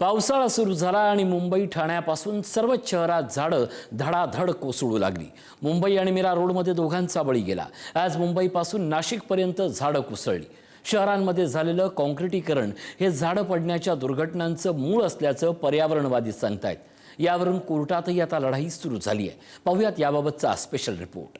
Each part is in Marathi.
पावसाळा सुरू झाला आणि मुंबई ठाण्यापासून सर्वच शहरात झाडं धडाधड कोसळू लागली। मुंबई आणि मीरा रोडमध्ये दोघांचा बळी गेला। आज मुंबईपासून नाशिकपर्यंत झाडं कोसळली। शहरांमध्ये झालेलं काँक्रिटीकरण हे झाडं पडण्याच्या दुर्घटनांचं मूळ असल्याचं पर्यावरणवादी सांगतायत। यावरून कोर्टातही आता लढाई सुरू झाली आहे। पाहूयात याबाबतचा स्पेशल रिपोर्ट।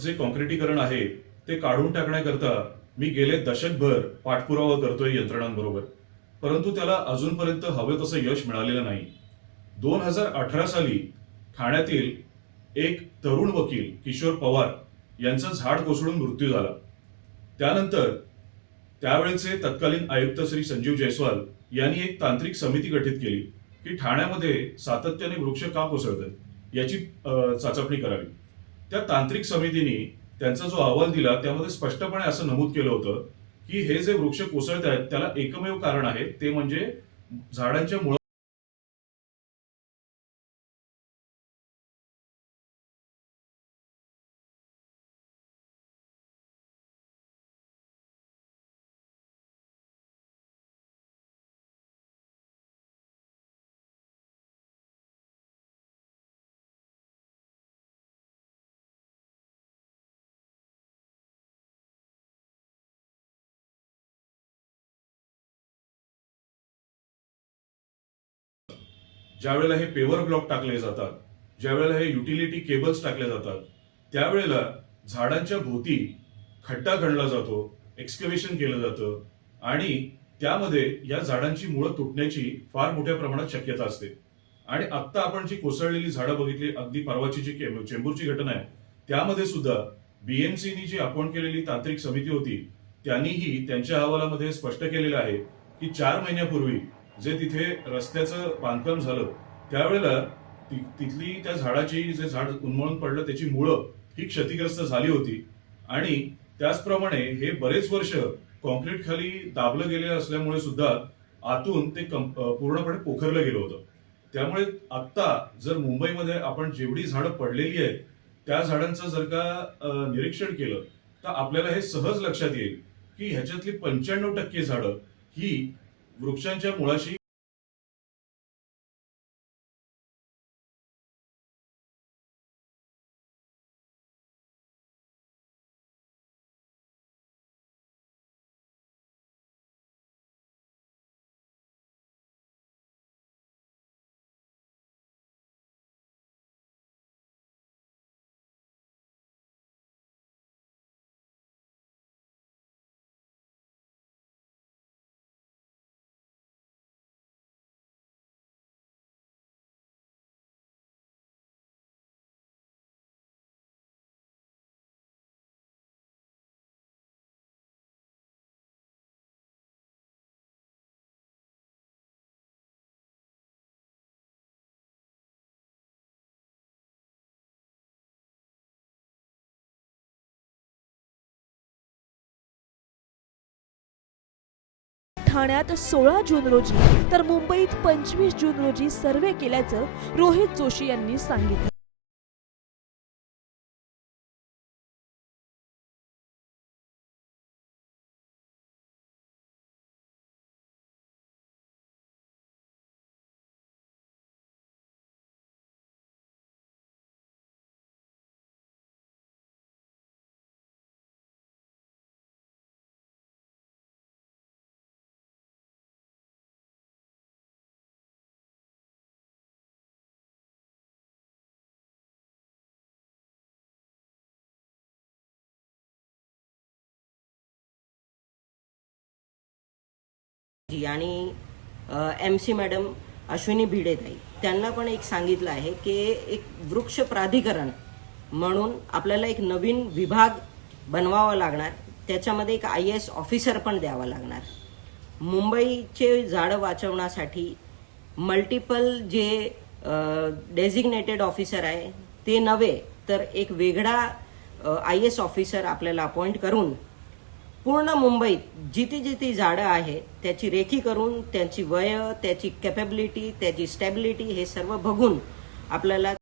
जे काँक्रिटीकरण आहे ते काढून टाकण्याकरता मी गेले दशकभर पाठपुरावा करतोय यंत्रणांबरोबर, परंतु त्याला अजूनपर्यंत हवं तसं यश मिळालेलं नाही। 2018 साली ठाण्यातील एक तरुण वकील किशोर पवार यांचं झाड कोसळून मृत्यू झाला। त्यानंतर त्यावेळेचे तत्कालीन आयुक्त श्री संजीव जयस्वाल यांनी एक तांत्रिक समिती गठीत केली की ठाण्यामध्ये सातत्याने वृक्ष का कोसळतात याची चाचपणी करावी। त्या तांत्रिक समितीने त्यांचा जो अहवाल दिला त्यामध्ये स्पष्टपणे असं नमूद केलं होतं की हे जे वृक्ष कोसळत आहेत त्याला एकमेव कारण आहे ते म्हणजे झाडांच्या मुळात ज्यावेळेला हे पेवर ब्लॉक टाकले जातात, ज्यावेळेला हे युटिलिटी केबल्स टाकले जातात, त्यावेळेला झाडांच्या भोवती खड्डा खणला जातो, एक्सकव्हेशन केलं जातं आणि त्यामध्ये या झाडांची मुळं तुटण्याची फार मोठ्या प्रमाणात शक्यता असते। आणि आत्ता आपण जी कोसळलेली झाडं बघितली, अगदी परवाची जी चेंबूरची घटना आहे, त्यामध्ये सुद्धा बीएमसीनी जी अपॉइंट केलेली तांत्रिक समिती होती त्यांनीही त्यांच्या अहवालामध्ये स्पष्ट केलेलं आहे की 4 महिन्यापूर्वी जे तिथे रस्त्याचं बांधकाम झालं त्यावेळेला तिथली त्या झाडाची जे झाड उन्मळून पडलं त्याची मुळं ही क्षतिग्रस्त झाली होती आणि त्याचप्रमाणे हे बरेच वर्ष कॉन्क्रीट खाली दाबलं गेलेलं असल्यामुळे सुद्धा आतून ते पूर्णपणे पोखरलं गेलं होतं। त्यामुळे आत्ता जर मुंबईमध्ये आपण जेवढी झाडं पडलेली आहेत त्या झाडांचं जर का निरीक्षण केलं तर आपल्याला हे सहज लक्षात येईल की ह्याच्यातली 95% झाडं ही वृक्षांच्या मुळाशी ठाण्यात 16 जून रोजी तर मुंबईत 25 जून रोजी सर्व्हे केल्याचं रोहित जोशी यांनी सांगितलं। जी आणि MC मॅडम अश्विनी भिडेताई त्यांना पण एक सांगितलं आहे की एक वृक्ष प्राधिकरण म्हणून आपल्याला एक नवीन विभाग बनवावा लागणार, त्याच्यामध्ये एक IAS ऑफिसर पण द्यावा लागणार. मुंबईचे झाडं वाचवण्यासाठी मल्टिपल जे डेझिग्नेटेड ऑफिसर आहे ते नव्हे तर एक वेगळा IAS ऑफिसर आपल्याला अपॉइंट करून पूर्ण मुंबईत जिथे जिथे झाडं आहे त्याची रेखी करून त्यांची वय, त्याची कॅपेबिलिटी, त्याची स्टॅबिलिटी हे सर्व बघून आपल्याला